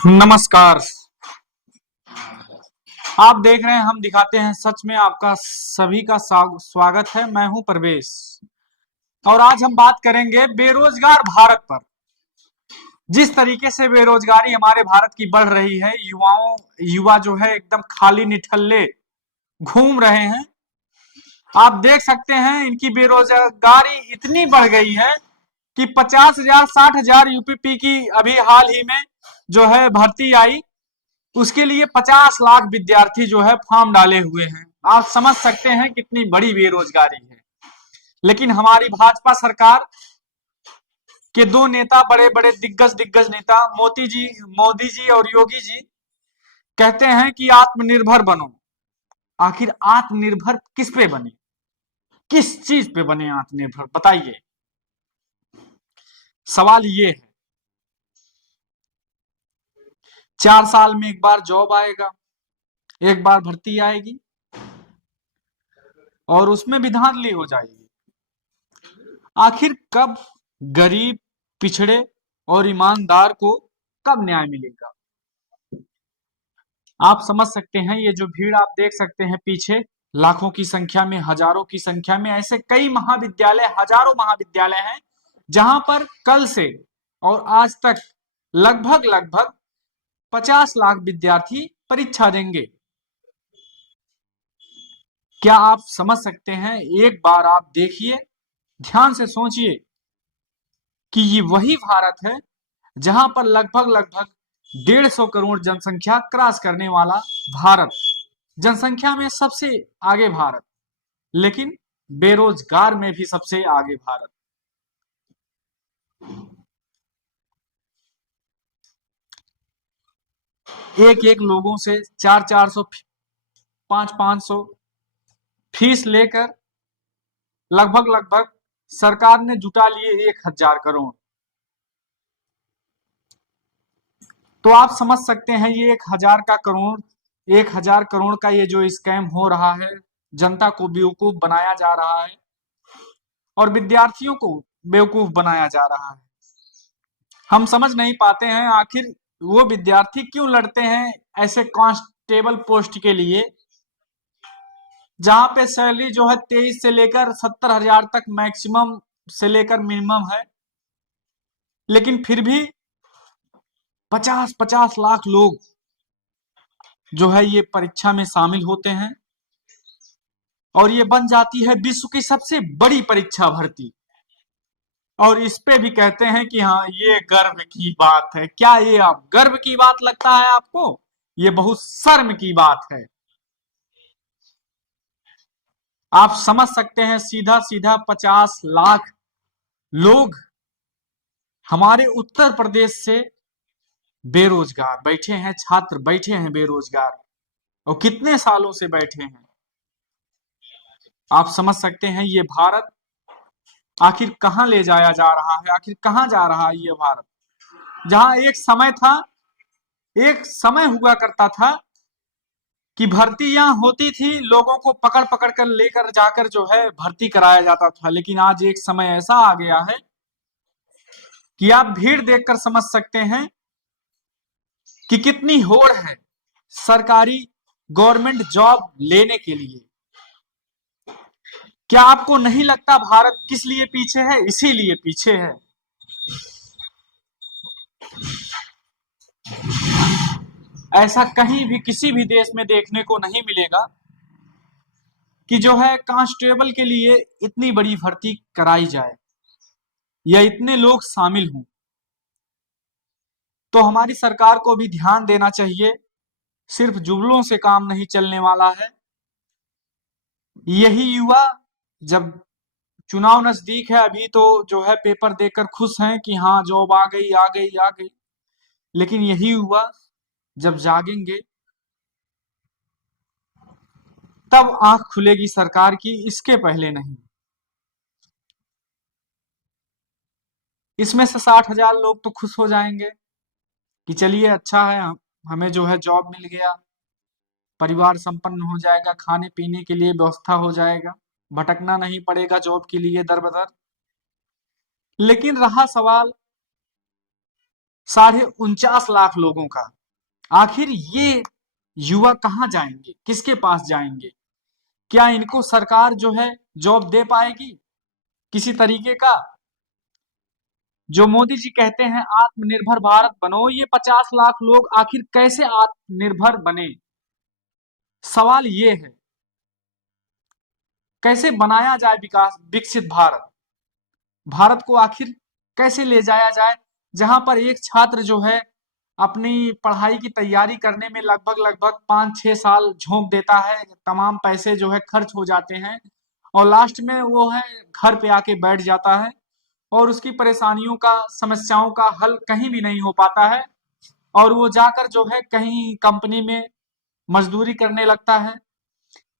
नमस्कार। आप देख रहे हैं हम दिखाते हैं सच में आपका सभी का स्वागत है। मैं हूं परवेश और आज हम बात करेंगे बेरोजगार भारत पर। जिस तरीके से बेरोजगारी हमारे भारत की बढ़ रही है, युवा जो है एकदम खाली निठल्ले घूम रहे हैं। आप देख सकते हैं इनकी बेरोजगारी इतनी बढ़ गई है कि 50,000 60,000 यूपीपी की अभी हाल ही में जो है भर्ती आई, उसके लिए 50 लाख विद्यार्थी जो है फॉर्म डाले हुए हैं। आप समझ सकते हैं कितनी बड़ी बेरोजगारी है। लेकिन हमारी भाजपा सरकार के दो नेता, बड़े बड़े दिग्गज दिग्गज नेता मोदी जी और योगी जी कहते हैं कि आत्मनिर्भर बनो। आखिर आत्मनिर्भर किस पे बने, किस चीज पे बने आत्मनिर्भर, बताइए। सवाल ये है, 4 साल में एक बार जॉब आएगा, एक बार भर्ती आएगी और उसमें भी धांधली हो जाएगी। आखिर कब गरीब, पिछड़े और ईमानदार को कब न्याय मिलेगा? आप समझ सकते हैं, ये जो भीड़ आप देख सकते हैं पीछे, लाखों की संख्या में, हजारों की संख्या में ऐसे कई महाविद्यालय, हजारों महाविद्यालय हैं जहां पर कल से और आज तक लगभग लगभग 50 लाख विद्यार्थी परीक्षा देंगे। क्या आप समझ सकते हैं? एक बार आप देखिए, ध्यान से सोचिए कि ये वही भारत है जहां पर लगभग लगभग 150 करोड़ जनसंख्या क्रॉस करने वाला भारत, जनसंख्या में सबसे आगे भारत, लेकिन बेरोजगार में भी सबसे आगे भारत। एक एक लोगों से 400 500 फीस लेकर लगभग लगभग सरकार ने जुटा लिए 1,000 करोड़। तो आप समझ सकते हैं ये 1,000 का ये जो स्कैम हो रहा है, जनता को बेवकूफ बनाया जा रहा है और विद्यार्थियों को बेवकूफ बनाया जा रहा है। हम समझ नहीं पाते हैं आखिर वो विद्यार्थी क्यों लड़ते हैं ऐसे कांस्टेबल पोस्ट के लिए, जहां पे सैलरी जो है 23 से लेकर 70,000 तक मैक्सिमम से लेकर मिनिमम है। लेकिन फिर भी 50-50 लाख लोग जो है ये परीक्षा में शामिल होते हैं और ये बन जाती है विश्व की सबसे बड़ी परीक्षा भर्ती। और इस पे भी कहते हैं कि हाँ ये गर्व की बात है। क्या ये आप गर्व की बात लगता है आपको? ये बहुत शर्म की बात है। आप समझ सकते हैं, सीधा सीधा 50 लाख लोग हमारे उत्तर प्रदेश से बेरोजगार बैठे हैं, छात्र बैठे हैं बेरोजगार, और कितने सालों से बैठे हैं। आप समझ सकते हैं ये भारत आखिर कहां ले जाया जा रहा है, आखिर कहां जा रहा है ये भारत। जहां एक समय था, एक समय हुआ करता था कि भर्ती यहां होती थी, लोगों को पकड़ पकड़ कर लेकर जाकर जो है भर्ती कराया जाता था। लेकिन आज एक समय ऐसा आ गया है कि आप भीड़ देखकर समझ सकते हैं कि कितनी होड़ है सरकारी गवर्नमेंट जॉब लेने के लिए। क्या आपको नहीं लगता भारत किस लिए पीछे है? इसीलिए पीछे है। ऐसा कहीं भी किसी भी देश में देखने को नहीं मिलेगा कि जो है कांस्टेबल के लिए इतनी बड़ी भर्ती कराई जाए या इतने लोग शामिल हों। तो हमारी सरकार को भी ध्यान देना चाहिए। सिर्फ जुमलों से काम नहीं चलने वाला है। यही युवा जब चुनाव नजदीक है अभी तो जो है पेपर देकर खुश हैं कि हाँ जॉब आ गई आ गई आ गई, लेकिन यही युवा जब जागेंगे तब आंख खुलेगी सरकार की, इसके पहले नहीं। इसमें से 60,000 लोग तो खुश हो जाएंगे कि चलिए अच्छा है, हमें जो है जॉब मिल गया, परिवार संपन्न हो जाएगा, खाने पीने के लिए व्यवस्था हो जाएगा, भटकना नहीं पड़ेगा जॉब के लिए दर बदर। लेकिन रहा सवाल 49.5 लाख लोगों का। आखिर ये युवा कहाँ जाएंगे, किसके पास जाएंगे? क्या इनको सरकार जो है जॉब दे पाएगी किसी तरीके का? जो मोदी जी कहते हैं आत्मनिर्भर भारत बनो, ये 50 लाख लोग आखिर कैसे आत्मनिर्भर बने? सवाल ये है, कैसे बनाया जाए विकास विकसित भारत? भारत को आखिर कैसे ले जाया जाए जहां पर एक छात्र जो है अपनी पढ़ाई की तैयारी करने में लगभग लगभग 5-6 साल झोंक देता है, तमाम पैसे जो है खर्च हो जाते हैं और लास्ट में वो है घर पे आके बैठ जाता है और उसकी परेशानियों का, समस्याओं का हल कहीं भी नहीं हो पाता है और वो जाकर जो है कहीं कंपनी में मजदूरी करने लगता है,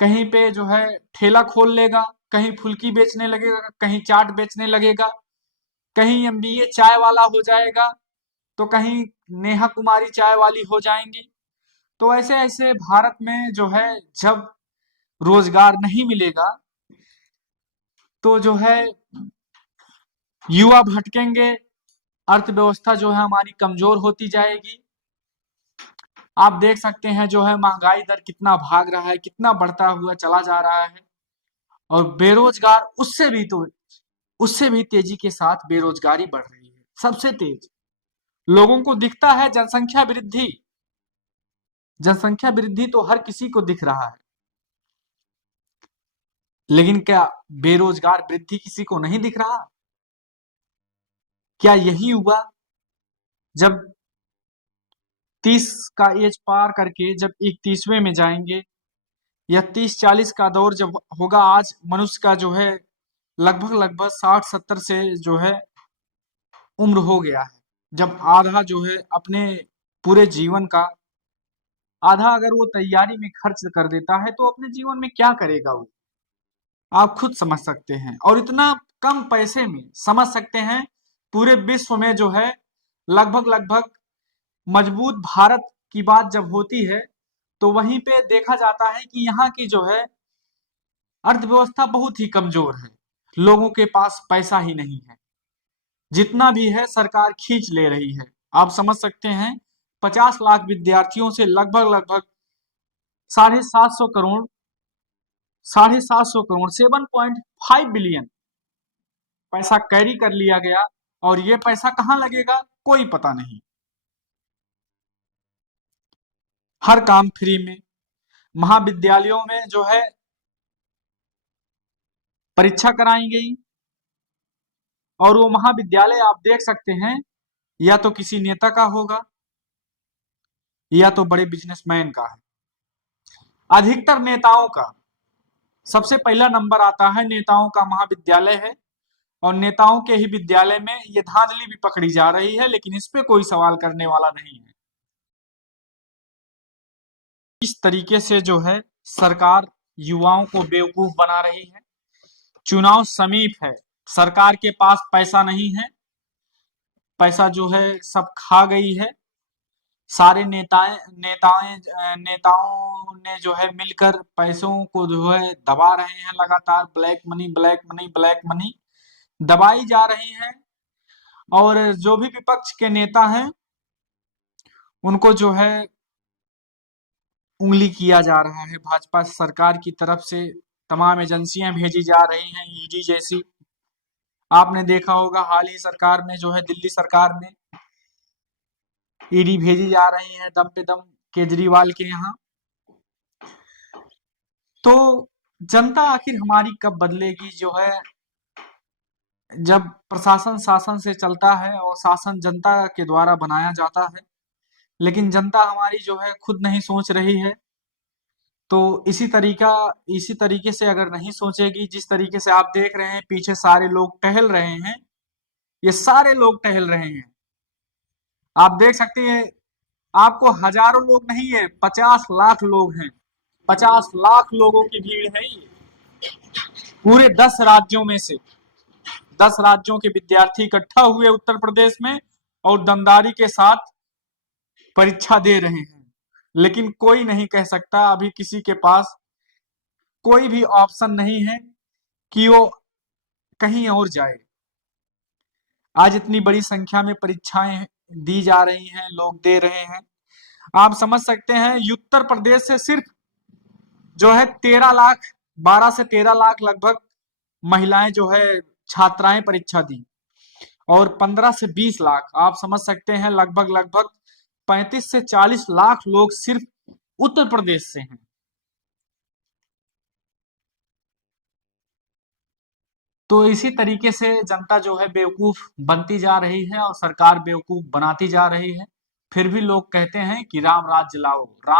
कहीं पे जो है ठेला खोल लेगा, कहीं फुल्की बेचने लगेगा, कहीं चाट बेचने लगेगा, कहीं एमबीए चाय वाला हो जाएगा, तो कहीं नेहा कुमारी चाय वाली हो जाएंगी। तो ऐसे ऐसे भारत में जो है जब रोजगार नहीं मिलेगा तो जो है युवा भटकेंगे, अर्थव्यवस्था जो है हमारी कमजोर होती जाएगी। आप देख सकते हैं जो है महंगाई दर कितना भाग रहा है, कितना बढ़ता हुआ चला जा रहा है और बेरोजगार उससे भी तेजी के साथ बेरोजगारी बढ़ रही है, सबसे तेज। लोगों को दिखता है जनसंख्या वृद्धि, जनसंख्या वृद्धि तो हर किसी को दिख रहा है, लेकिन क्या बेरोजगार वृद्धि किसी को नहीं दिख रहा? क्या यही हुआ जब 30 का एज पार करके जब 31वें में जाएंगे या 30-40 का दौर जब होगा? आज मनुष्य का जो है लगभग लगभग 60-70 से जो है उम्र हो गया है, जब आधा जो है अपने पूरे जीवन का आधा अगर वो तैयारी में खर्च कर देता है तो अपने जीवन में क्या करेगा वो? आप खुद समझ सकते हैं। और इतना कम पैसे में समझ सकते हैं, पूरे विश्व में जो है लगभग लगभग मजबूत भारत की बात जब होती है तो वहीं पे देखा जाता है कि यहाँ की जो है अर्थव्यवस्था बहुत ही कमजोर है, लोगों के पास पैसा ही नहीं है, जितना भी है सरकार खींच ले रही है। आप समझ सकते हैं 50 लाख विद्यार्थियों से लगभग लगभग 750 करोड़ 750 करोड़ 7.5 बिलियन पैसा कैरी कर लिया गया और ये पैसा कहाँ लगेगा कोई पता नहीं। हर काम फ्री में, महाविद्यालयों में जो है परीक्षा कराई गई और वो महाविद्यालय आप देख सकते हैं या तो किसी नेता का होगा या तो बड़े बिजनेसमैन का है। अधिकतर नेताओं का सबसे पहला नंबर आता है, नेताओं का महाविद्यालय है और नेताओं के ही विद्यालय में ये धांधली भी पकड़ी जा रही है, लेकिन इस पे कोई सवाल करने वाला नहीं है। इस तरीके से जो है सरकार युवाओं को बेवकूफ बना रही है। चुनाव समीप है, सरकार के पास पैसा नहीं है, पैसा जो है सब खा गई है। सारे नेताओं ने जो है मिलकर पैसों को जो है दबा रहे हैं, लगातार black money black money black money दबाई जा रही है और जो भी विपक्ष के नेता हैं उनको जो है उंगली किया जा रहा है। भाजपा सरकार की तरफ से तमाम एजेंसियां भेजी जा रही हैं, ईडी जैसी। आपने देखा होगा हाल ही सरकार में जो है दिल्ली सरकार में ईडी भेजी जा रही है दम पे दम केजरीवाल के यहाँ। तो जनता आखिर हमारी कब बदलेगी? जो है जब प्रशासन शासन से चलता है और शासन जनता के द्वारा बनाया जाता है, लेकिन जनता हमारी जो है खुद नहीं सोच रही है। तो इसी तरीके से अगर नहीं सोचेगी, जिस तरीके से आप देख रहे हैं पीछे सारे लोग टहल रहे हैं, ये सारे लोग टहल रहे हैं, आप देख सकते हैं। आपको हजारों लोग नहीं है, 50 लाख लोग हैं, 50 लाख लोगों की भीड़ है ये, पूरे 10 राज्यों में से 10 राज्यों के विद्यार्थी इकट्ठा हुए उत्तर प्रदेश में और दमदारी के साथ परीक्षा दे रहे हैं। लेकिन कोई नहीं कह सकता, अभी किसी के पास कोई भी ऑप्शन नहीं है कि वो कहीं और जाए। आज इतनी बड़ी संख्या में परीक्षाएं दी जा रही हैं, लोग दे रहे हैं। आप समझ सकते हैं उत्तर प्रदेश से सिर्फ जो है 13 लाख, 12 से 13 लाख लगभग महिलाएं जो है छात्राएं परीक्षा दी, और 15 से 20 लाख, आप समझ सकते हैं लगभग लगभग 35 से 40 लाख लोग सिर्फ उत्तर प्रदेश से हैं। तो इसी तरीके से जनता जो है बेवकूफ बनती जा रही है और सरकार बेवकूफ बनाती जा रही है। फिर भी लोग कहते हैं कि राम राज्य लाओ, राम